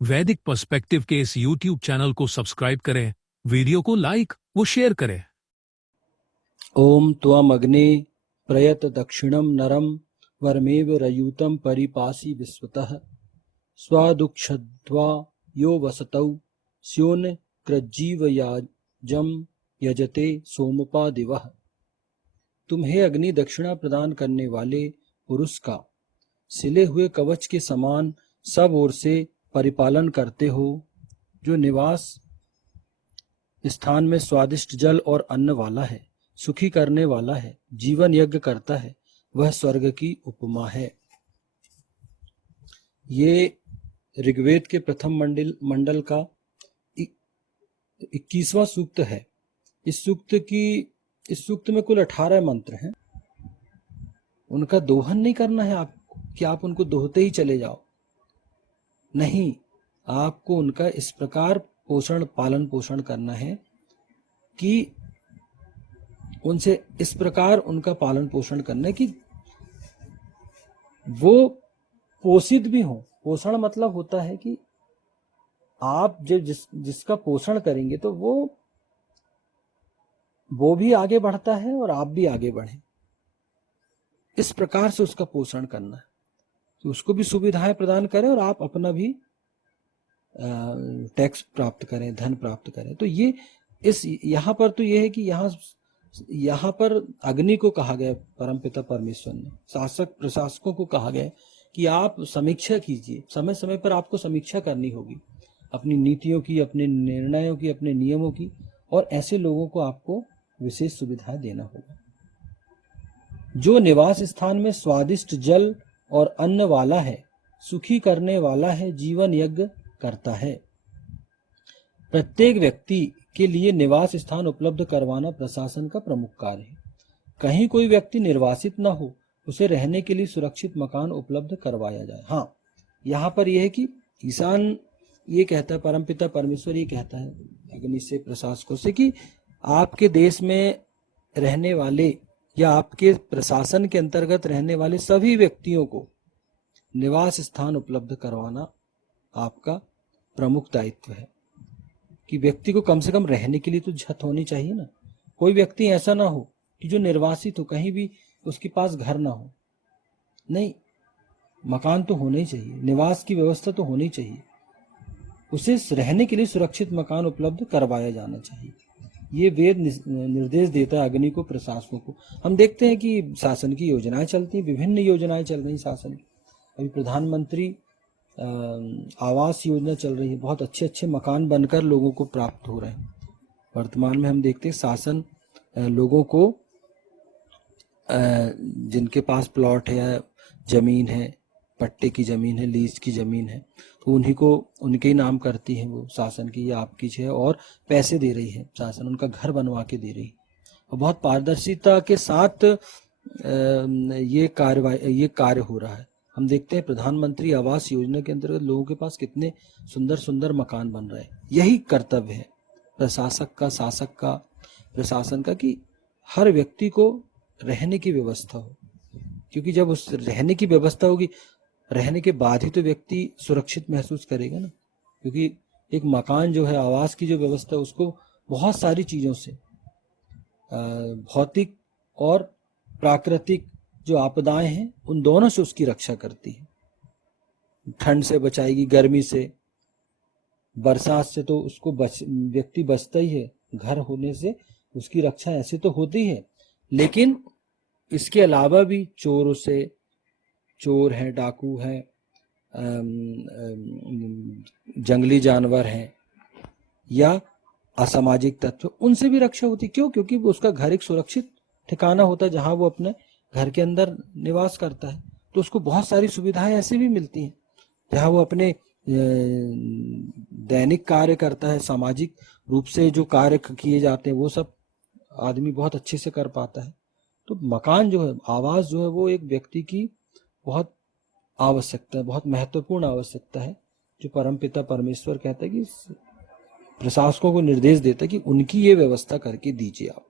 वैदिक पर्सपेक्टिव के इस YouTube चैनल को सब्सक्राइब करें, वीडियो को लाइक व शेयर करें। ओम त्वम अग्ने प्रयत दक्षिणम नरम वरमेव रयूतम परिपासी विश्वतः स्वदुक्षध्वा यो वसतौ स्योन कृज्जीवयाजम यजते सोमपा दिवः। तुम्हें अग्नि दक्षिणा प्रदान करने वाले पुरुष का सिले हुए कवच के समान सब ओर से परिपालन करते हो, जो निवास स्थान में स्वादिष्ट जल और अन्न वाला है, सुखी करने वाला है, जीवन यज्ञ करता है, वह स्वर्ग की उपमा है। ये ऋग्वेद के प्रथम मंडल का 21वां सूक्त है। इस सूक्त में कुल 18 मंत्र हैं। उनका दोहन नहीं करना है आपको कि आप उनको दोहते ही चले जाओ, नहीं, आपको उनका इस प्रकार पालन पोषण करना है कि उनसे इस प्रकार उनका पालन पोषण करना है कि वो पोषित भी हो। पोषण मतलब होता है कि आप जब जिसका पोषण करेंगे तो वो भी आगे बढ़ता है और आप भी आगे बढ़े, इस प्रकार से उसका पोषण करना है कि उसको भी सुविधाएं प्रदान करें और आप अपना भी टैक्स प्राप्त करें, धन प्राप्त करें। तो ये यहाँ पर तो ये है कि यहाँ पर अग्नि को कहा गया, परमपिता परमेश्वर ने शासक प्रशासकों को कहा गया कि आप समीक्षा कीजिए, समय समय पर आपको समीक्षा करनी होगी अपनी नीतियों की, अपने निर्णयों की, अपने नियमों की, और ऐसे लोगों को आपको विशेष सुविधा देना होगा। जो निवास स्थान में स्वादिष्ट जल और अन्न वाला है, सुखी करने वाला है, जीवन यज्ञ करता है। प्रत्येक व्यक्ति के लिए निवास स्थान उपलब्ध करवाना प्रशासन का प्रमुख कार्य है। कहीं कोई व्यक्ति निर्वासित न हो, उसे रहने के लिए सुरक्षित मकान उपलब्ध करवाया जाए। हाँ, यहाँ पर यह है कि ईशान ये कहता है, परमपिता परमेश्वर ये कहता है अग्नि से, प्रशासकों से, कि आपके देश में रहने वाले या आपके प्रशासन के अंतर्गत रहने वाले सभी व्यक्तियों को निवास स्थान उपलब्ध करवाना आपका प्रमुख दायित्व है। कि व्यक्ति को कम से कम रहने के लिए तो छत होनी चाहिए ना। कोई व्यक्ति ऐसा ना हो कि जो निर्वासित हो, कहीं भी उसके पास घर ना हो, नहीं, मकान तो होना ही चाहिए, निवास की व्यवस्था तो होनी चाहिए, उसे रहने के लिए सुरक्षित मकान उपलब्ध करवाया जाना चाहिए। ये वेद निर्देश देता है अग्नि को, प्रशासकों को। हम देखते हैं कि शासन की योजनाएं चलती हैं, विभिन्न योजनाएं चल रही शासन की। अभी प्रधानमंत्री आवास योजना चल रही है, बहुत अच्छे अच्छे मकान बनकर लोगों को प्राप्त हो रहे हैं। वर्तमान में हम देखते हैं शासन लोगों को, जिनके पास प्लॉट है या जमीन है, पट्टे की जमीन है, लीज की जमीन है, तो उन्हीं को उनके ही नाम करती है वो शासन की, ये आपकी है, और पैसे दे रही है शासन, उनका घर बनवा के दे रही है। और बहुत पारदर्शिता के साथ ये कार्य हो रहा है। हम देखते हैं प्रधानमंत्री आवास योजना के अंतर्गत लोगों के पास कितने सुंदर सुंदर मकान बन रहे हैं। यही कर्तव्य है प्रशासक का, शासक का, प्रशासन का, कि हर व्यक्ति को रहने की व्यवस्था हो। क्योंकि जब उस रहने की व्यवस्था होगी, रहने के बाद ही तो व्यक्ति सुरक्षित महसूस करेगा ना। क्योंकि एक मकान जो है, आवास की जो व्यवस्था है, उसको बहुत सारी चीजों से, भौतिक और प्राकृतिक जो आपदाएं हैं, उन दोनों से उसकी रक्षा करती है। ठंड से बचाएगी, गर्मी से, बरसात से तो उसको व्यक्ति बचता ही है, घर होने से उसकी रक्षा ऐसे तो होती है। लेकिन इसके अलावा भी चोरों से, चोर हैं, डाकू हैं, जंगली जानवर हैं या असामाजिक तत्व, उनसे भी रक्षा होती। क्यों? क्योंकि उसका घर एक सुरक्षित ठिकाना होता है जहां वो अपने घर के अंदर निवास करता है। तो उसको बहुत सारी सुविधाएं ऐसी भी मिलती हैं जहां वो अपने दैनिक कार्य करता है, सामाजिक रूप से जो कार्य किए जाते हैं वो सब आदमी बहुत अच्छे से कर पाता है। तो मकान जो है, आवास जो है, वो एक व्यक्ति की बहुत आवश्यकता है, बहुत महत्वपूर्ण आवश्यकता है, जो परमपिता परमेश्वर कहता है कि प्रशासकों को निर्देश देता है कि उनकी ये व्यवस्था करके दीजिए आप।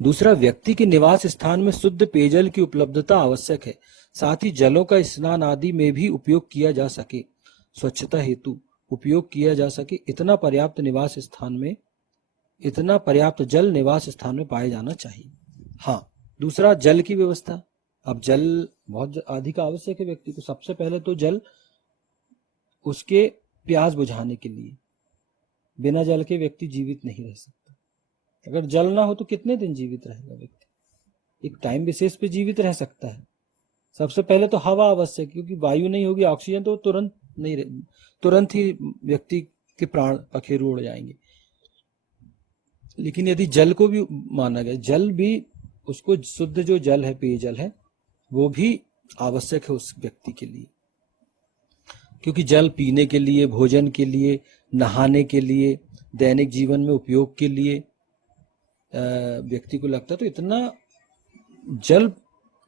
दूसरा, व्यक्ति के निवास स्थान में शुद्ध पेयजल की उपलब्धता आवश्यक है। साथ ही जलों का स्नान आदि में भी उपयोग किया जा सके। स्वच्छता हेतु उपयोग किया जा सके, इतना पर्याप्त निवास स्थान में, इतना पर्याप्त जल निवास स्थान में पाया जाना चाहिए। हाँ, दूसरा जल की व्यवस्था। अब जल बहुत अधिक आवश्यक है व्यक्ति को। सबसे पहले तो जल उसके प्यास बुझाने के लिए, बिना जल के व्यक्ति जीवित नहीं रह सकता। अगर जल ना हो तो कितने दिन जीवित रहेगा व्यक्ति? एक टाइम विशेष पे जीवित रह सकता है। सबसे पहले तो हवा आवश्यक, क्योंकि वायु नहीं होगी, ऑक्सीजन तो तुरंत नहीं तुरंत ही व्यक्ति के प्राण पखेरु उड़ जाएंगे। लेकिन यदि जल को भी माना गया, जल भी उसको शुद्ध जो जल है, पेयजल है, वो भी आवश्यक है उस व्यक्ति के लिए, क्योंकि जल पीने के लिए, भोजन के लिए, नहाने के लिए, दैनिक जीवन में उपयोग के लिए व्यक्ति को लगता है। तो इतना जल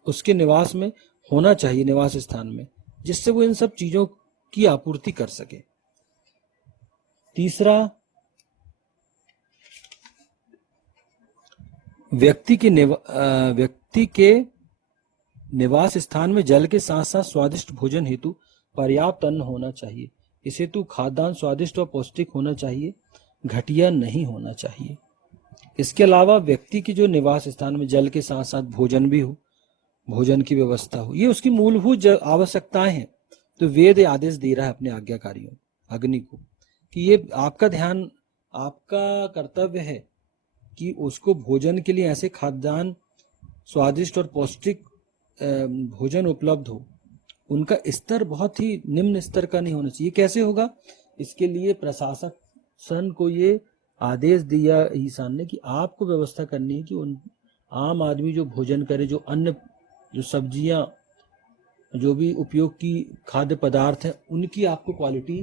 उसके निवास में होना चाहिए, निवास स्थान में, जिससे वो इन सब चीजों की आपूर्ति कर सके। तीसरा, व्यक्ति के निवास स्थान में जल के साथ साथ स्वादिष्ट भोजन हेतु पर्याप्त अन्न होना चाहिए। इस हेतु खाद्यान्न स्वादिष्ट और पौष्टिक होना चाहिए, घटिया नहीं होना चाहिए। इसके अलावा व्यक्ति की जो निवास स्थान में जल के साथ साथ भोजन भी हो, भोजन की व्यवस्था हो, ये उसकी मूलभूत आवश्यकताएं हैं। तो वेद आदेश दे रहा है अपने आज्ञाकारियों अग्नि को कि ये आपका ध्यान, आपका कर्तव्य है कि उसको भोजन के लिए ऐसे खाद्यान्न स्वादिष्ट और पौष्टिक भोजन उपलब्ध हो। उनका स्तर बहुत ही निम्न स्तर का नहीं होना चाहिए। कैसे होगा? इसके लिए प्रशासन को ये आदेश दिया ईशान ने कि आपको व्यवस्था करनी है कि उन आम आदमी जो भोजन करे, जो अन्न, जो सब्जियां, जो भी उपयोग की खाद्य पदार्थ हैं, उनकी आपको क्वालिटी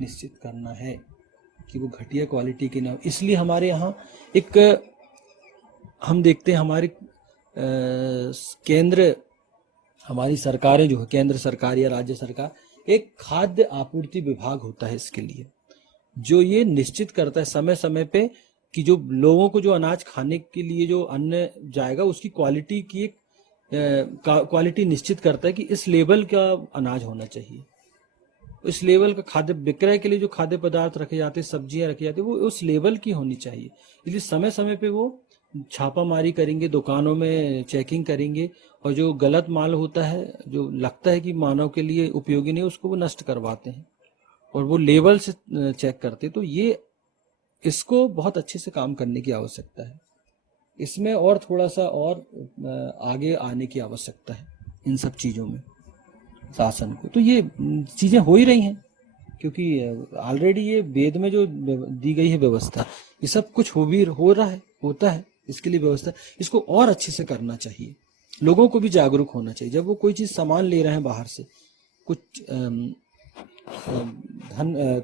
निश्चित करना है कि वो घटिया क्वालिटी की ना हो। इसलिए हमारे यहाँ एक, हम देखते हैं हमारे केंद्र, हमारी सरकारें जो है, केंद्र सरकार या राज्य सरकार, एक खाद्य आपूर्ति विभाग होता है इसके लिए, जो ये निश्चित करता है समय समय पे कि जो लोगों को जो अनाज खाने के लिए जो अन्न जाएगा, उसकी क्वालिटी की एक क्वालिटी निश्चित करता है कि इस लेवल का अनाज होना चाहिए, इस लेवल का खाद्य विक्रय के लिए जो खाद्य पदार्थ रखे जाते हैं, सब्जियां रखी जाती है, वो उस लेवल की होनी चाहिए। इसलिए समय समय पे वो छापामारी करेंगे, दुकानों में चेकिंग करेंगे, और जो गलत माल होता है, जो लगता है कि मानव के लिए उपयोगी नहीं, उसको वो नष्ट करवाते हैं और वो लेवल से चेक करते हैं। तो ये, इसको बहुत अच्छे से काम करने की आवश्यकता है। इसमें और थोड़ा सा और आगे आने की आवश्यकता है इन सब चीज़ों में शासन को। तो ये चीज़ें हो ही रही हैं, क्योंकि ऑलरेडी ये वेद में जो दी गई है व्यवस्था, ये सब कुछ हो रहा है, होता है। इसके लिए व्यवस्था, इसको और अच्छे से करना चाहिए। लोगों को भी जागरूक होना चाहिए। जब वो कोई चीज़ सामान ले रहे हैं बाहर से, कुछ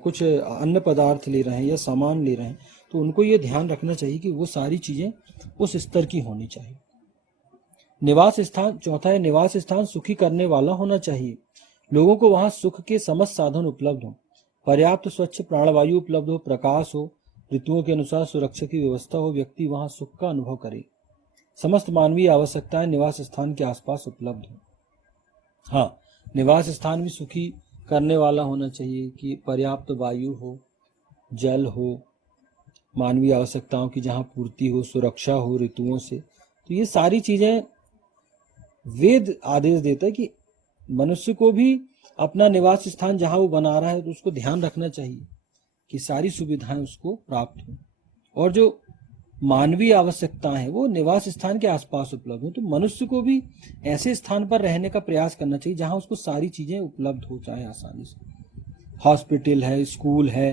कुछ अन्न पदार्थ ले रहे हैं या सामान ले रहे हैं, तो उनको ये ध्यान रखना चाहिए कि वो सारी चीज़ें उस स्तर की होनी चाहिए। निवास स्थान, चौथा है निवास स्थान सुखी करने वाला होना चाहिए। लोगों को वहां सुख के समस्त साधन उपलब्ध हो, पर्याप्त स्वच्छ प्राणवायु उपलब्ध हो, प्रकाश हो, ऋतुओं के अनुसार सुरक्षा की व्यवस्था हो, व्यक्ति वहां सुख का अनुभव करे। समस्त मानवीय आवश्यकताएं निवास स्थान के आसपास उपलब्ध हो। हाँ, निवास स्थान भी सुखी करने वाला होना चाहिए कि पर्याप्त वायु हो, जल हो, मानवीय आवश्यकताओं की जहाँ पूर्ति हो, सुरक्षा हो ऋतुओं से। तो ये सारी चीजें वेद आदेश देता है कि मनुष्य को भी अपना निवास स्थान जहाँ वो बना रहा है, तो उसको ध्यान रखना चाहिए कि सारी सुविधाएं उसको प्राप्त हो, और जो मानवीय आवश्यकताएं हैं वो निवास स्थान के आसपास उपलब्ध हो। तो मनुष्य को भी ऐसे स्थान पर रहने का प्रयास करना चाहिए जहां उसको सारी चीजें उपलब्ध हो जाए आसानी से। हॉस्पिटल है, स्कूल है,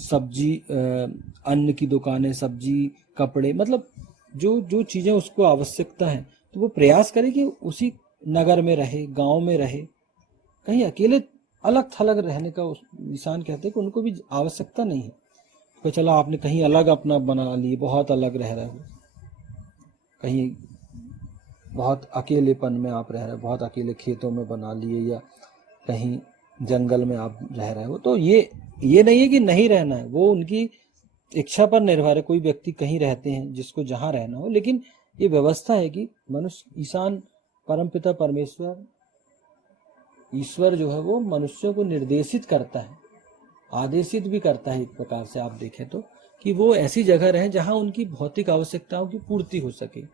सब्जी, अन्न की दुकानें, सब्जी, कपड़े, मतलब जो जो चीजें उसको आवश्यकता है, तो वो प्रयास करे कि उसी नगर में रहे, गांव में रहे। कहीं अकेले अलग थलग रहने का इंसान कहते हैं कि उनको भी आवश्यकता नहीं है। तो चलो आपने कहीं अलग अपना बना लिए, बहुत अलग रह रहे हो, कहीं बहुत अकेलेपन में आप रह रहे हो, बहुत अकेले खेतों में बना लिए, या कहीं जंगल में आप रह रहे हो, तो ये नहीं है कि नहीं रहना है, वो उनकी इच्छा पर निर्भर है। कोई व्यक्ति कहीं रहते हैं जिसको जहां रहना हो, लेकिन ये व्यवस्था है कि मनुष्य, ईशान परमपिता परमेश्वर ईश्वर जो है वो मनुष्यों को निर्देशित करता है, आदेशित भी करता है एक प्रकार से आप देखें तो, कि वो ऐसी जगह रहें जहां उनकी भौतिक आवश्यकताओं की पूर्ति हो सके।